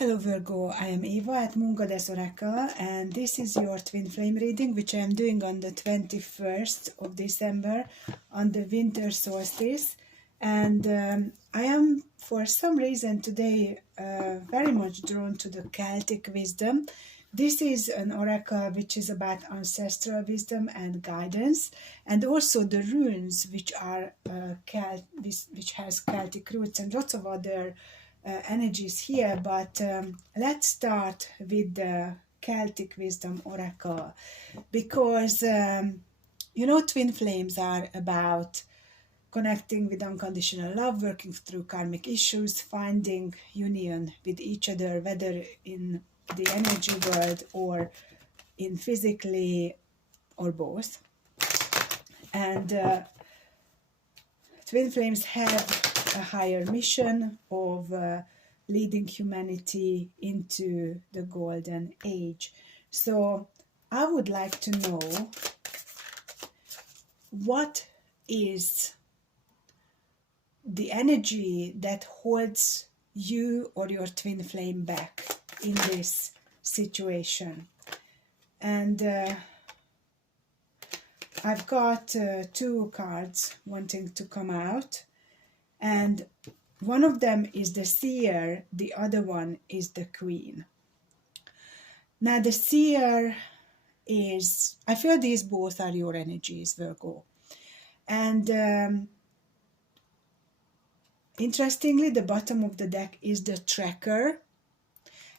Hello Virgo, I am Eva at Moon Goddess Oracle, and this is your twin flame reading, which I am doing on the 21st of December on the winter solstice. And I am, for some reason today, very much drawn to the Celtic wisdom. This is an oracle which is about ancestral wisdom and guidance, and also the runes, which are which has Celtic roots, and lots of other energies here. But let's start with the Celtic wisdom oracle, because twin flames are about connecting with unconditional love, working through karmic issues, finding union with each other, whether in the energy world or in physically, or both. And twin flames have a higher mission of leading humanity into the golden age. So I would like to know, what is the energy that holds you or your twin flame back in this situation? And I've got two cards wanting to come out, and one of them is the seer, the other one is the queen. Now the seer is, I feel these both are your energies, Virgo. And interestingly, the bottom of the deck is the tracker,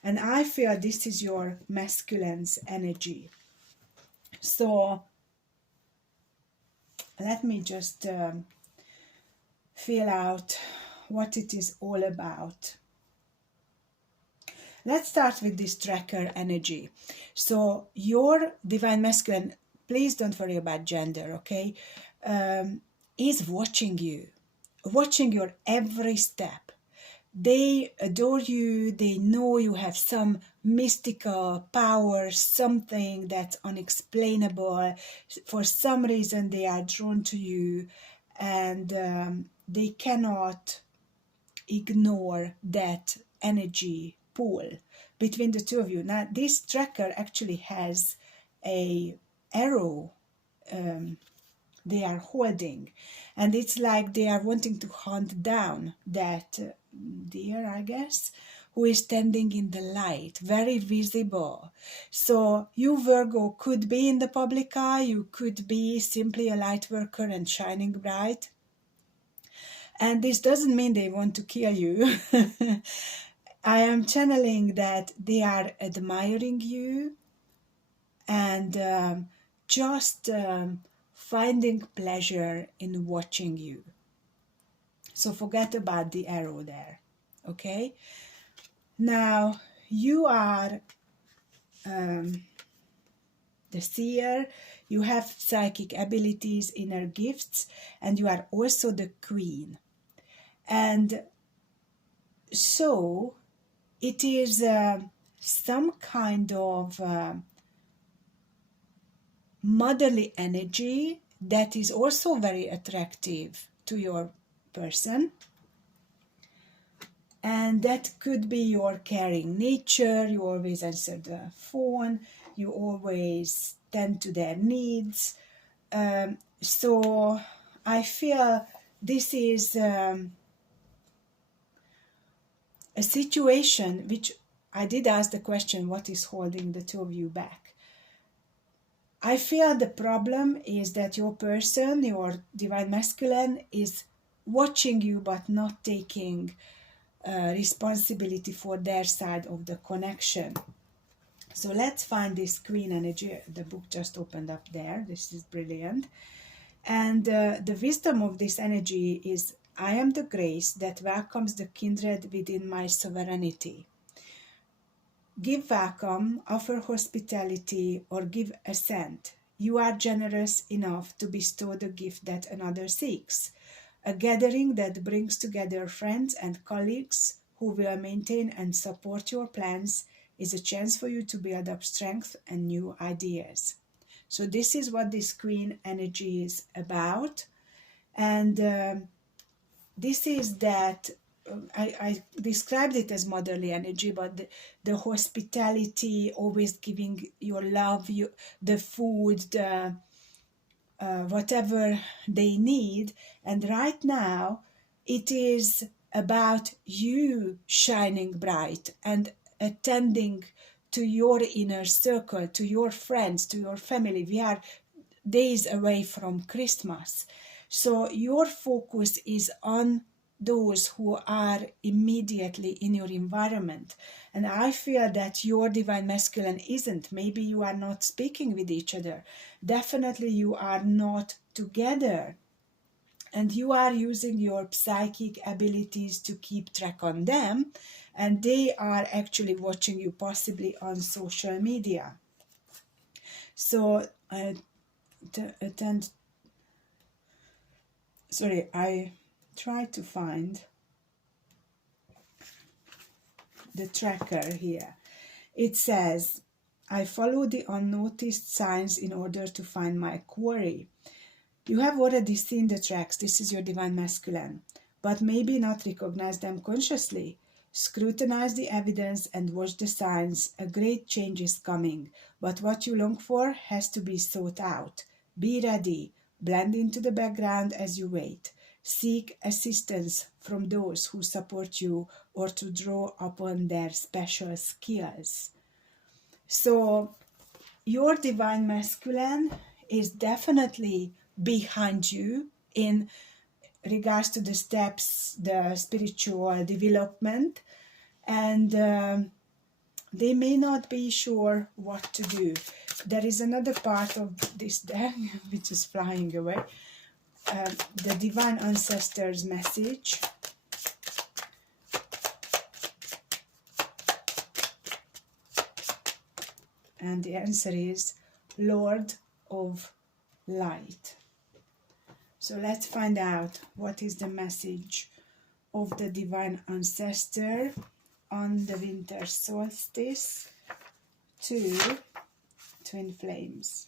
and I feel this is your masculine's energy. So let me just feel out what it is all about. Let's start with this tracker energy. So your divine masculine, please don't worry about gender, okay, is watching you, watching your every step. They adore you, they know you have some mystical power, something that's unexplainable. For some reason they are drawn to you, and they cannot ignore that energy pool between the two of you. Now this tracker actually has a arrow they are holding, and it's like they are wanting to hunt down that deer, I guess, who is standing in the light, very visible. So you, Virgo, could be in the public eye, you could be simply a light worker and shining bright. And this doesn't mean they want to kill you. I am channeling that they are admiring you and just finding pleasure in watching you. So forget about the arrow there, okay? Now, you are the seer, you have psychic abilities, inner gifts, and you are also the queen. And so it is some kind of motherly energy that is also very attractive to your person, and that could be your caring nature. You always answer the phone, you always tend to their needs. So I feel this is a situation which I did ask the question, what is holding the two of you back? I feel the problem is that your person, your divine masculine, is watching you but not taking responsibility for their side of the connection. So let's find this queen energy. The book just opened up there. This is brilliant. And the wisdom of this energy is, I am the grace that welcomes the kindred within my sovereignty. Give welcome, offer hospitality, or give assent. You are generous enough to bestow the gift that another seeks. A gathering that brings together friends and colleagues who will maintain and support your plans is a chance for you to build up strength and new ideas. So this is what this queen energy is about. And this is that I described it as motherly energy, but the hospitality, always giving your love, the food, the whatever they need. And right now, it is about you shining bright and attending to your inner circle, to your friends, to your family. We are days away from Christmas. So your focus is on those who are immediately in your environment. And I feel that your divine masculine isn't. Maybe you are not speaking with each other. Definitely you are not together. And you are using your psychic abilities to keep track on them. And they are actually watching you, possibly on social media. So I tried to find the tracker here. It says, I follow the unnoticed signs in order to find my quarry. You have already seen the tracks, this is your divine masculine, but maybe not recognize them consciously. Scrutinize the evidence and watch the signs. A great change is coming, but what you long for has to be sought out. Be ready. Blend into the background as you wait. Seek assistance from those who support you or to draw upon their special skills. So, your divine masculine is definitely behind you in regards to the steps, the spiritual development, and they may not be sure what to do. There is another part of this deck which is flying away. The divine ancestors message. And the answer is Lord of Light. So let's find out what is the message of the divine ancestor on the winter solstice to twin flames.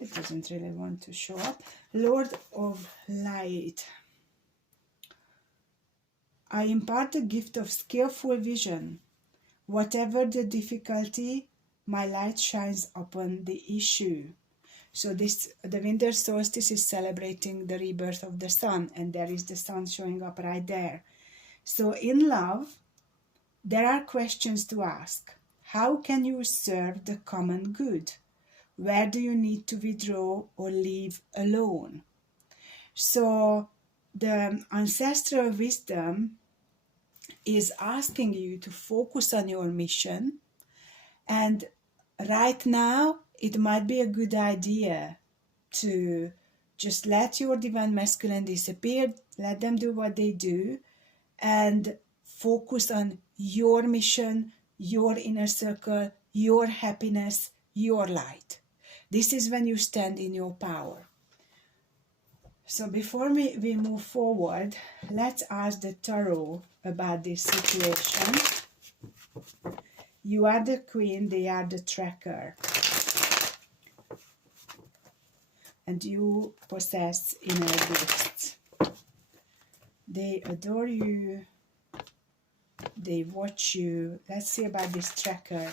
It doesn't really want to show up. Lord of Light. I impart the gift of skillful vision. Whatever the difficulty, my light shines upon the issue. So the winter solstice is celebrating the rebirth of the sun, and there is the sun showing up right there. So in love, there are questions to ask. How can you serve the common good? Where do you need to withdraw or leave alone? So the ancestral wisdom is asking you to focus on your mission, and right now it might be a good idea to just let your divine masculine disappear, let them do what they do, and focus on your mission, your inner circle, your happiness, your light. This is when you stand in your power. So before we move forward, let's ask the tarot about this situation. You are the queen, they are the tracker. And you possess inner gifts. They adore you. They watch you. Let's see about this tracker.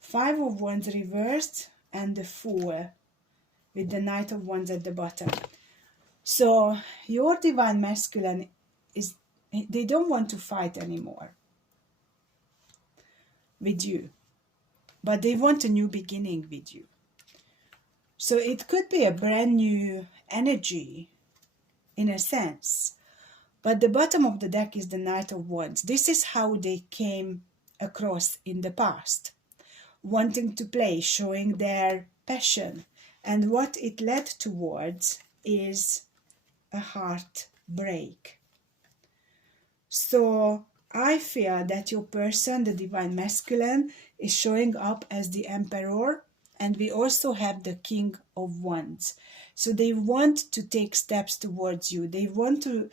5 of Wands reversed and the Fool with the Knight of Wands at the bottom. So your divine masculine is, they don't want to fight anymore with you, but they want a new beginning with you. So it could be a brand new energy in a sense, but the bottom of the deck is the Knight of Wands. This is how they came across in the past, wanting to play, showing their passion, and what it led towards is a heartbreak. So I feel that your person, the divine masculine, is showing up as the Emperor, and we also have the King of Wands. So they want to take steps towards you. They want to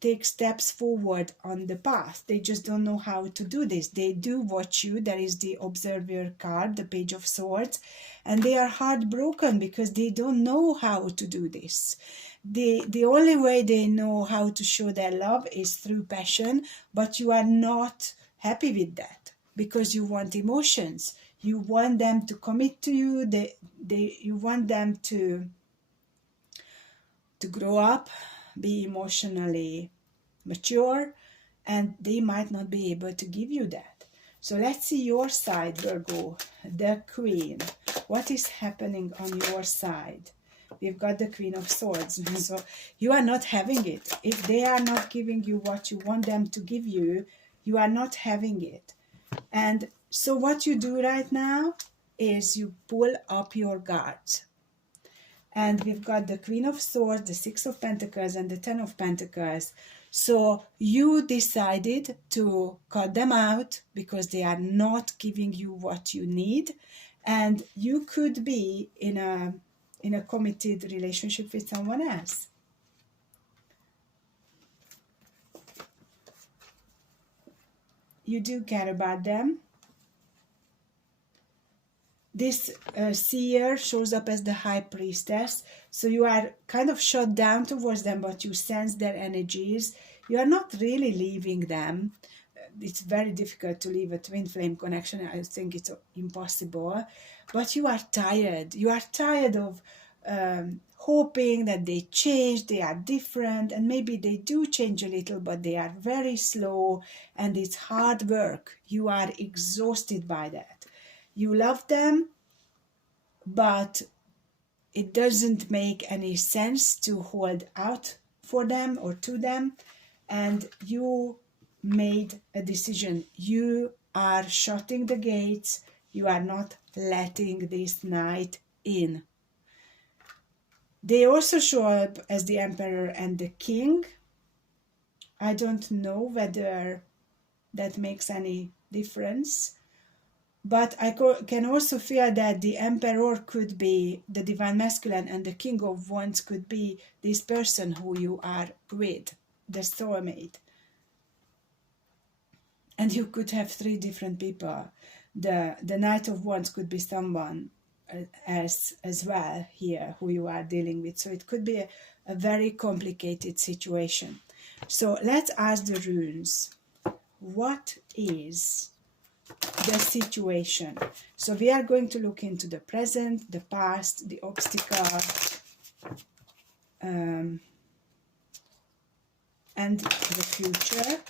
take steps forward on the path. They just don't know how to do this. They do watch you. There is the Observer card, the Page of Swords, and they are heartbroken because they don't know how to do this. The only way they know how to show their love is through passion, but you are not happy with that because you want emotions. You want them to commit to you. You want them to grow up, be emotionally mature, and they might not be able to give you that. So let's see your side, Virgo, the Queen. What is happening on your side? We've got the Queen of Swords. So you are not having it. If they are not giving you what you want them to give you, you are not having it. And so what you do right now is you pull up your guards. And we've got the Queen of Swords, the Six of Pentacles, and the Ten of Pentacles. So you decided to cut them out because they are not giving you what you need. And you could be in a committed relationship with someone else. You do care about them. This seer shows up as the High Priestess, so you are kind of shut down towards them, but you sense their energies. You are not really leaving them. It's very difficult to leave a twin flame connection. I think it's impossible, but you are tired. You are tired of hoping that they change, they are different, and maybe they do change a little, but they are very slow, and it's hard work. You are exhausted by that. You love them, but it doesn't make any sense to hold out for them or to them, and you made a decision. You are shutting the gates. You are not letting this night in. They also show up as the Emperor and the King. I don't know whether that makes any difference. But I can also feel that the Emperor could be the Divine Masculine, and the King of Wands could be this person who you are with, the soulmate. And you could have three different people. The Knight of Wands could be someone else as well here who you are dealing with. So it could be a very complicated situation. So let's ask the runes. What is the situation? So we are going to look into the present, the past, the obstacle, and the future.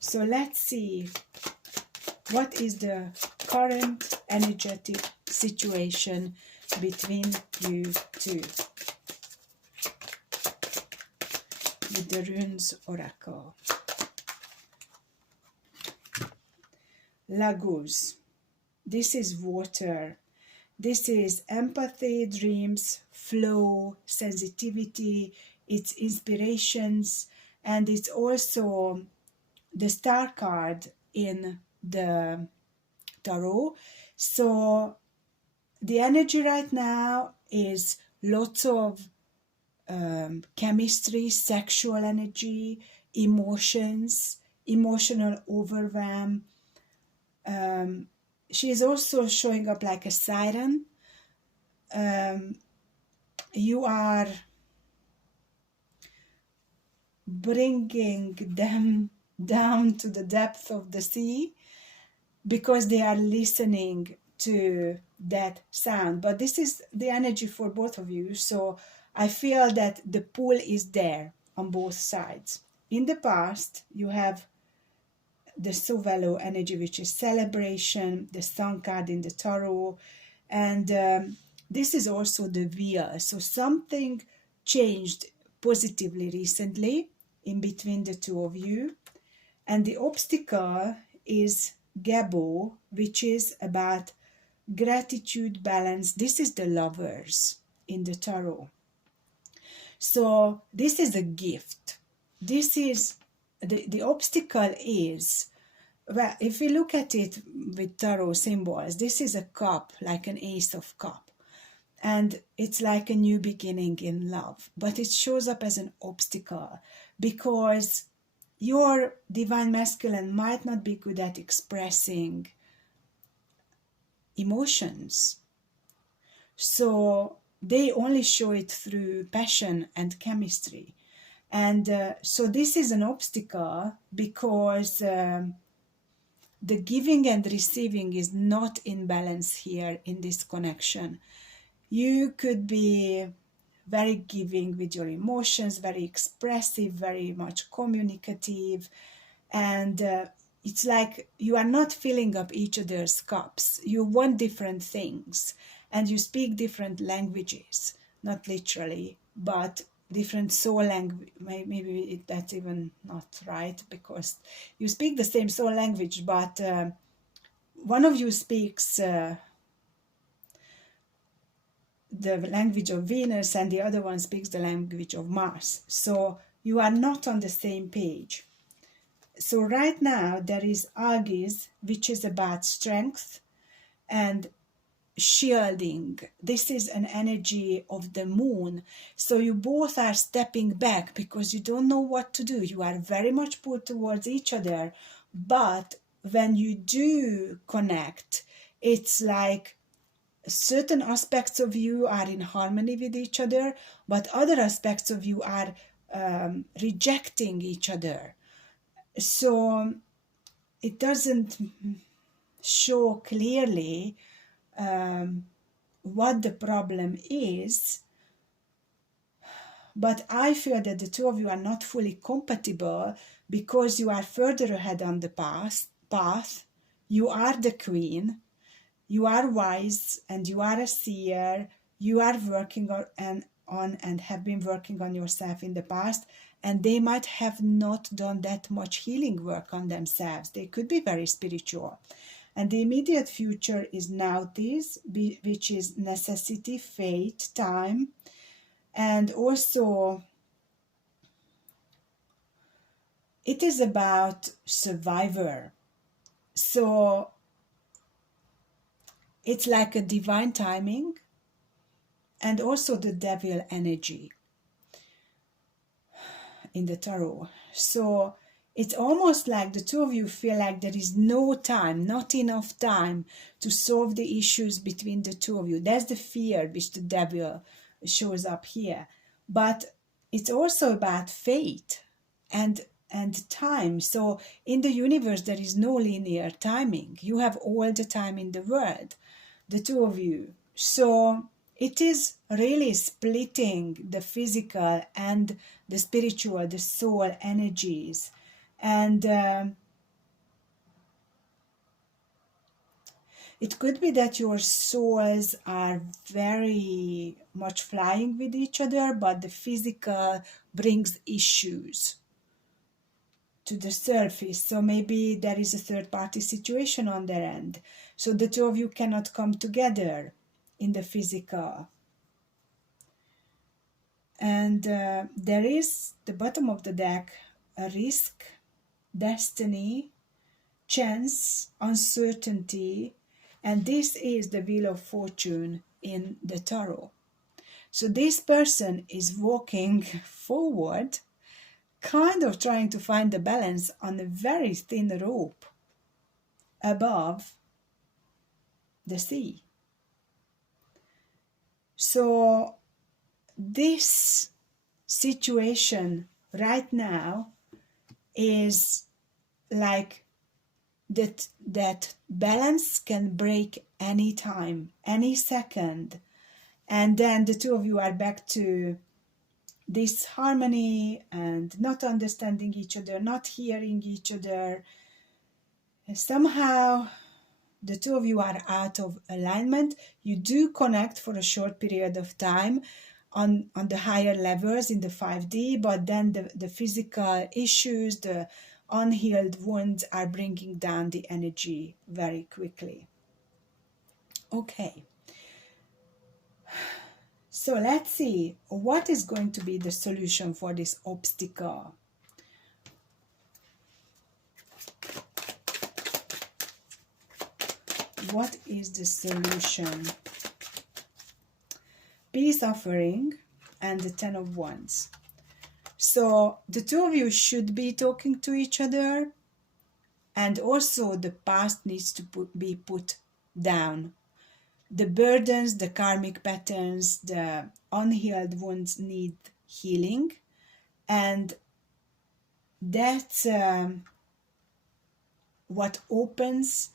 So let's see what is the current energetic situation between you two with the Runes Oracle. Lagos. This is water. This is empathy, dreams, flow, sensitivity, it's inspirations, and it's also the star card in the tarot. So the energy right now is lots of chemistry, sexual energy, emotions, emotional overwhelm. She is also showing up like a siren. You are bringing them down to the depth of the sea because they are listening to that sound. But this is the energy for both of you. So I feel that the pull is there on both sides. In the past, you have the Sovelo energy, which is celebration, the Sun card in the tarot, and this is also the wheel. So something changed positively recently in between the two of you, and the obstacle is Gabo, which is about gratitude, balance. This is the Lovers in the tarot. So this is a gift. This is the obstacle is, well, if we look at it with tarot symbols, this is a cup, like an ace of cup. And it's like a new beginning in love. But it shows up as an obstacle because your divine masculine might not be good at expressing emotions. So they only show it through passion and chemistry. And so this is an obstacle because the giving and receiving is not in balance here in this connection. You could be very giving with your emotions, very expressive, very much communicative, and it's like you are not filling up each other's cups. You want different things, and you speak different languages, not literally, but different soul language. Maybe that's even not right, because you speak the same soul language, but one of you speaks the language of Venus and the other one speaks the language of Mars. So you are not on the same page. So right now there is Aegis, which is about strength and shielding. This is an energy of the moon. So you both are stepping back because you don't know what to do. You are very much pulled towards each other. But when you do connect, it's like certain aspects of you are in harmony with each other, but other aspects of you are rejecting each other. So it doesn't show clearly what the problem is, but I feel that the two of you are not fully compatible because you are further ahead on the path. You are the queen, you are wise, and you are a seer. You are working on and have been working on yourself in the past, and they might have not done that much healing work on themselves. They could be very spiritual. And the immediate future is now this, which is necessity, fate, time, and also it is about survivor. So it's like a divine timing and also the devil energy in the tarot. So it's almost like the two of you feel like there is no time, not enough time to solve the issues between the two of you. That's the fear which the devil shows up here. But it's also about fate and time. So in the universe, there is no linear timing. You have all the time in the world, the two of you. So it is really splitting the physical and the spiritual, the soul energies. And it could be that your souls are very much flying with each other, but the physical brings issues to the surface. So maybe there is a third party situation on their end. So the two of you cannot come together in the physical. And there is the bottom of the deck, a risk, destiny, chance, uncertainty, and this is the Wheel of Fortune in the tarot. So this person is walking forward, kind of trying to find the balance on a very thin rope above the sea. So this situation right now is like that balance can break any time, any second, and then the two of you are back to this harmony and not understanding each other, not hearing each other. Somehow the two of you are out of alignment. You do connect for a short period of time on the higher levels in the 5D, but then the physical issues, the unhealed wounds are bringing down the energy very quickly. Okay. So let's see what is going to be the solution for this obstacle. What is the solution? Peace offering and the 10 of Wands. So the two of you should be talking to each other, and also the past needs to be put down. The burdens, the karmic patterns, the unhealed wounds need healing, and that's what opens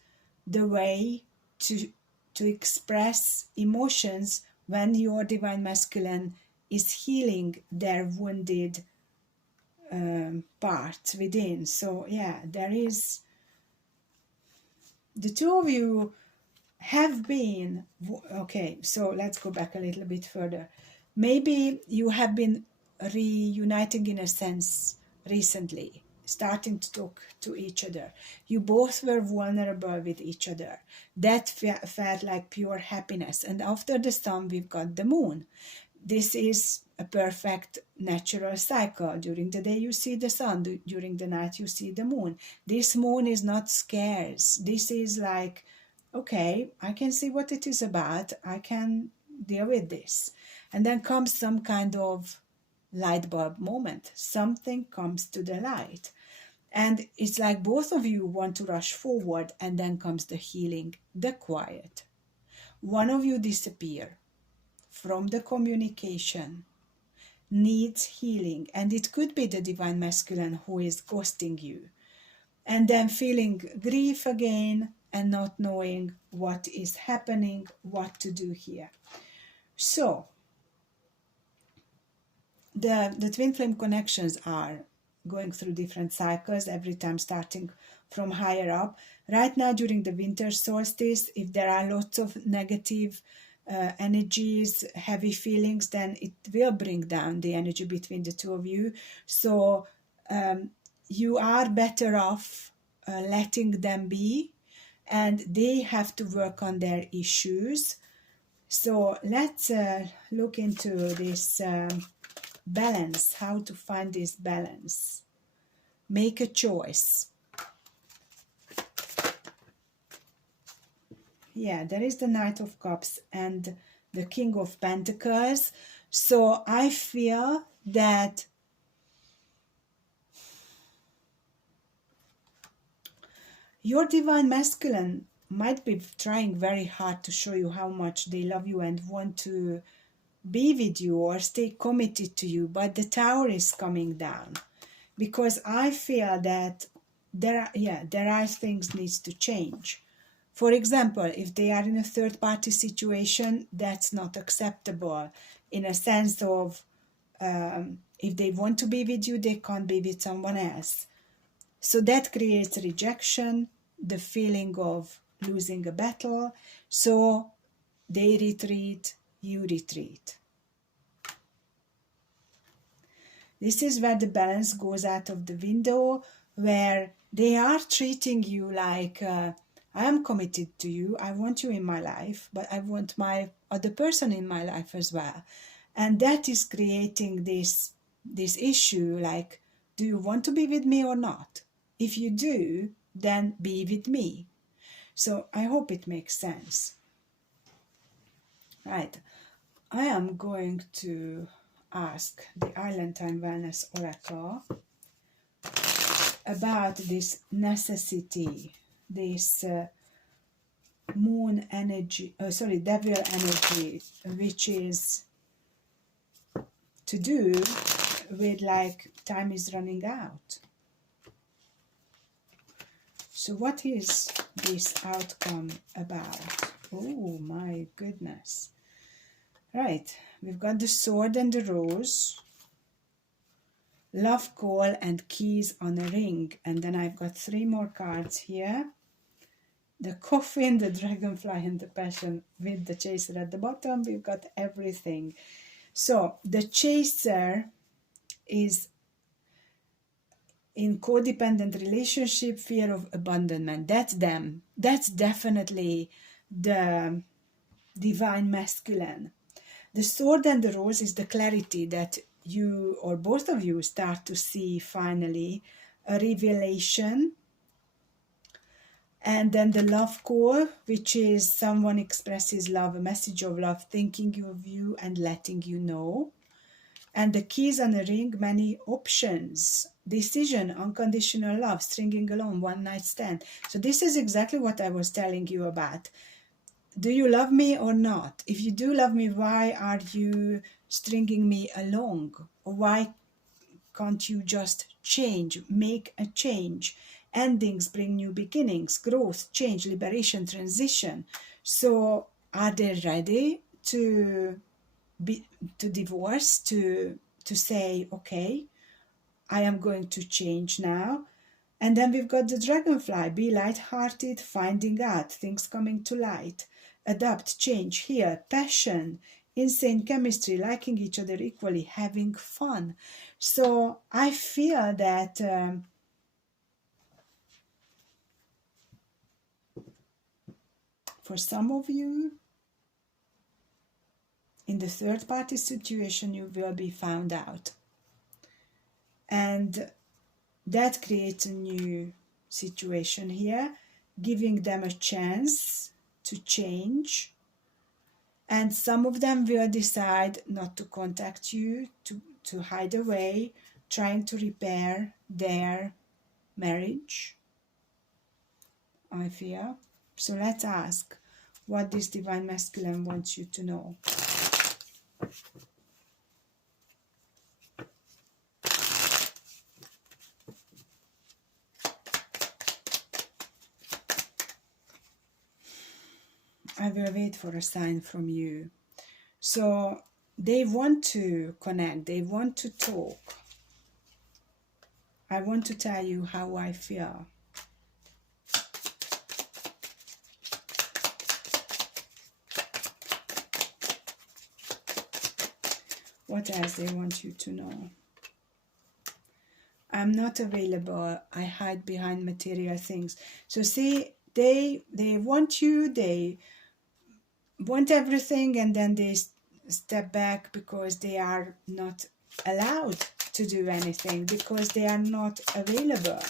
the way to express emotions when your divine masculine is healing their wounded parts within. So yeah, there is, the two of you have been, okay, so let's go back a little bit further. Maybe you have been reuniting in a sense recently, starting to talk to each other. You both were vulnerable with each other. That felt like pure happiness. And after the sun, we've got the moon. This is a perfect natural cycle. During the day you see the sun, during the night you see the moon. This moon is not scarce. This is like, okay, I can see what it is about, I can deal with this. And then comes some kind of light bulb moment. Something comes to the light. And it's like both of you want to rush forward, and then comes the healing, the quiet. One of you disappear from the communication, needs healing, and it could be the divine masculine who is ghosting you, and then feeling grief again and not knowing what is happening, what to do here. So the twin flame connections are going through different cycles, every time starting from higher up. Right now during the winter solstice, if there are lots of negative energies, heavy feelings, then it will bring down the energy between the two of you. So you are better off letting them be, and they have to work on their issues. So let's look into this balance, how to find this balance. Make a choice. Yeah, there is the Knight of Cups and the King of Pentacles. So I feel that your divine masculine might be trying very hard to show you how much they love you and want to be with you or stay committed to you, but the Tower is coming down, because I feel that there are things needs to change. For example, if they are in a third party situation, that's not acceptable, in a sense of if they want to be with you, they can't be with someone else. So that creates rejection, the feeling of losing a battle. So they retreat, you retreat. This is where the balance goes out of the window, where they are treating you like, I am committed to you, I want you in my life, but I want my other person in my life as well. And that is creating this issue, like, do you want to be with me or not? If you do, then be with me. So I hope it makes sense. Right. I am going to ask the Island Time Wellness Oracle about this necessity, this moon energy, devil energy, which is to do with like time is running out. So what is this outcome about? Oh my goodness. Right, we've got the Sword and the Rose, Love Call and Keys on a Ring, and then I've got 3 more cards here. The Coffin, the Dragonfly and the Passion with the Chaser at the bottom. We've got everything. So the Chaser is in codependent relationship, fear of abandonment. That's them. That's definitely the divine masculine. The Sword and the Rose is the clarity that you or both of you start to see finally, a revelation. And then the Love Call, which is someone expresses love, a message of love, thinking of you and letting you know. And the Keys on the Ring, many options, decision, unconditional love, stringing along, one night stand. So this is exactly what I was telling you about. do you love me or not? If you do love me, why are you stringing me along? Or why can't you just change, make a change? Endings bring new beginnings, growth, change, liberation, transition. So are they ready to divorce, to say, okay, I am going to change now? And then we've got the dragonfly, be light-hearted, finding out, things coming to light, adapt, change, heal, passion, insane chemistry, liking each other equally, having fun. So I feel that for some of you, in the third-party situation, you will be found out. And that creates a new situation here, giving them a chance to change. And some of them will decide not to contact you, to hide away, trying to repair their marriage, I fear. So let's ask what this Divine Masculine wants you to know. I will wait for a sign from you. So they want to connect, they want to talk. I want to tell you how I feel. What else they want you to know? I'm not available. I hide behind material things. So see, they want you, they want everything, and then they step back because they are not allowed to do anything, because they are not available.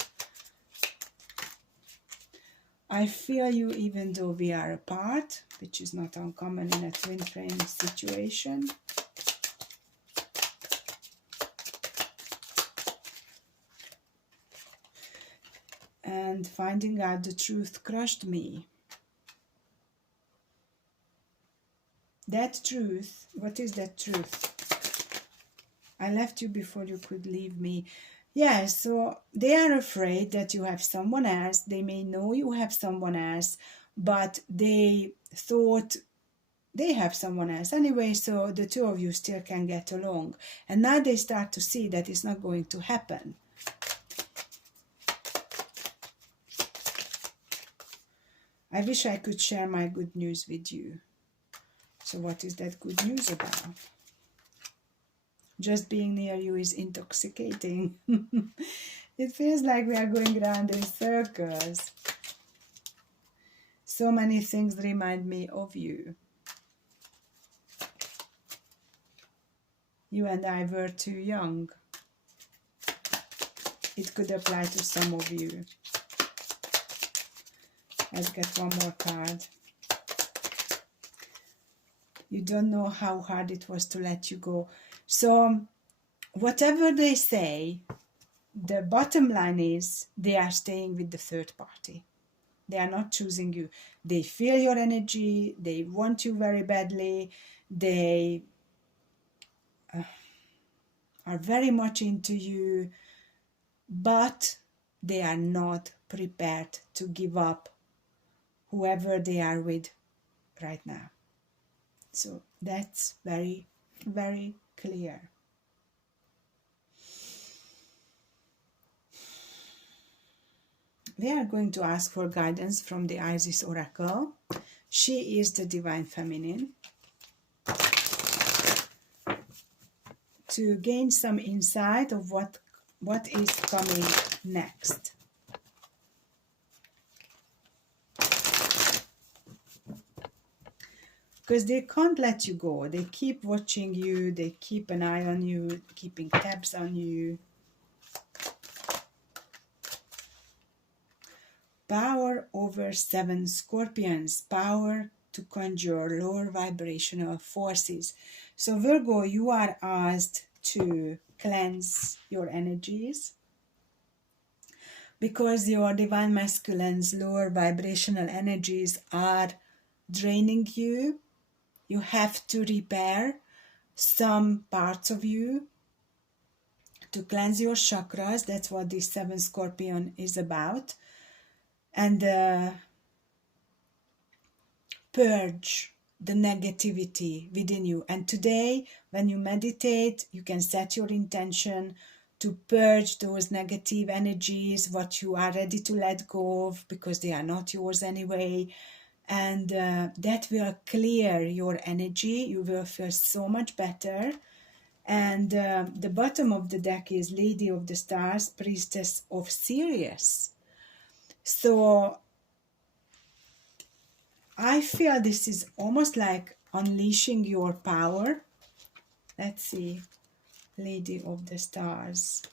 I feel you even though we are apart, which is not uncommon in a twin flame situation. And finding out the truth crushed me. That truth, what is that truth? I left you before you could leave me. Yeah, so they are afraid that you have someone else. They may know you have someone else, but they thought they have someone else anyway, so the two of you still can get along. And now they start to see that it's not going to happen. I wish I could share my good news with you. So what is that good news about? Just being near you is intoxicating. It feels like we are going around in circles. So many things remind me of you. You and I were too young. It could apply to some of you. Let's get one more card. You don't know how hard it was to let you go. So, whatever they say, the bottom line is they are staying with the third party. They are not choosing you. They feel your energy. They want you very badly. They are very much into you, but they are not prepared to give up whoever they are with right now. So that's very, very clear. We are going to ask for guidance from the Isis Oracle. She is the Divine Feminine. To gain some insight of what is coming next. Because they can't let you go. They keep watching you. They keep an eye on you, keeping tabs on you. Power over 7 Scorpions. Power to conjure lower vibrational forces. So Virgo, you are asked to cleanse your energies, because your Divine Masculine's lower vibrational energies are draining you. You have to repair some parts of you to cleanse your chakras. That's what this 7 Scorpion is about. And purge the negativity within you. And today, when you meditate, you can set your intention to purge those negative energies, what you are ready to let go of because they are not yours anyway. And that will clear your energy. You will feel so much better. And the bottom of the deck is Lady of the Stars, Priestess of Sirius. So I feel this is almost like unleashing your power. Let's see, Lady of the Stars.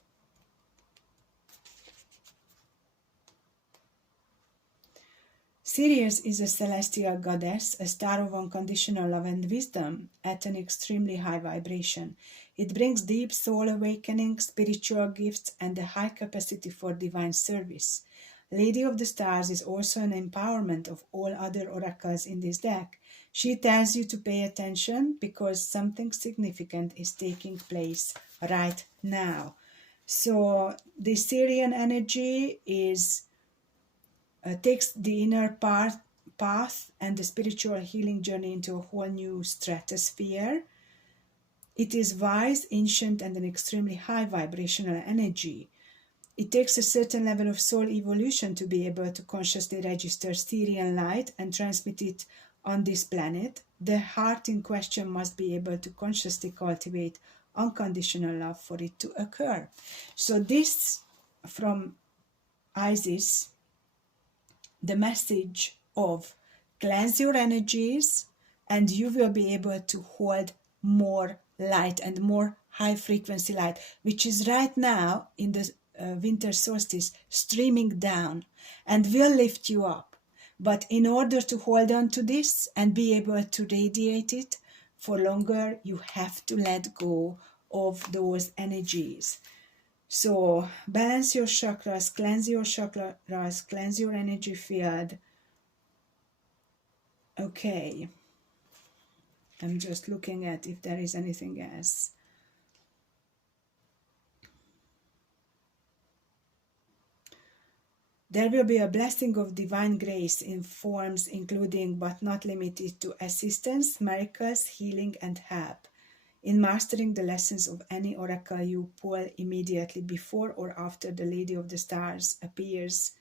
Sirius is a celestial goddess, a star of unconditional love and wisdom at an extremely high vibration. It brings deep soul awakening, spiritual gifts, and a high capacity for divine service. Lady of the Stars is also an empowerment of all other oracles in this deck. She tells you to pay attention because something significant is taking place right now. So the Sirian energy is takes the inner path and the spiritual healing journey into a whole new stratosphere. It is wise, ancient, and an extremely high vibrational energy. It takes a certain level of soul evolution to be able to consciously register Sirian light and transmit it on this planet. The heart in question must be able to consciously cultivate unconditional love for it to occur. So this, from Isis, the message of cleanse your energies and you will be able to hold more light and more high frequency light, which is right now in the winter solstice streaming down and will lift you up. But in order to hold on to this and be able to radiate it for longer, you have to let go of those energies. So balance your chakras, cleanse your energy field. Okay, I'm just looking at if there is anything else. There will be a blessing of divine grace in forms including but not limited to assistance, miracles, healing, and help in mastering the lessons of any oracle you pull immediately before or after the Lady of the Stars appears.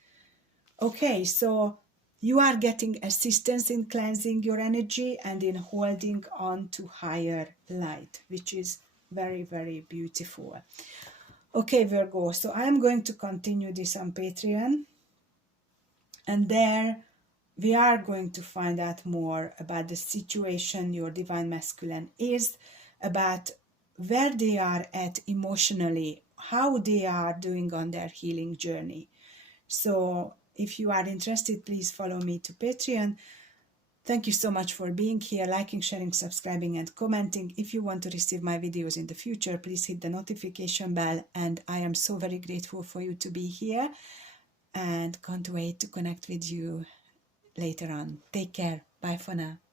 Okay, so you are getting assistance in cleansing your energy and in holding on to higher light, which is very, very beautiful. Okay, Virgo, so I am going to continue this on Patreon. And there we are going to find out more about the situation your Divine Masculine is, about where they are at emotionally, how they are doing on their healing journey. So if you are interested, please follow me to Patreon. Thank you so much for being here, liking, sharing, subscribing, and commenting. If you want to receive my videos in the future, please hit the notification bell. And I am so very grateful for you to be here and can't wait to connect with you later on. Take care. Bye for now.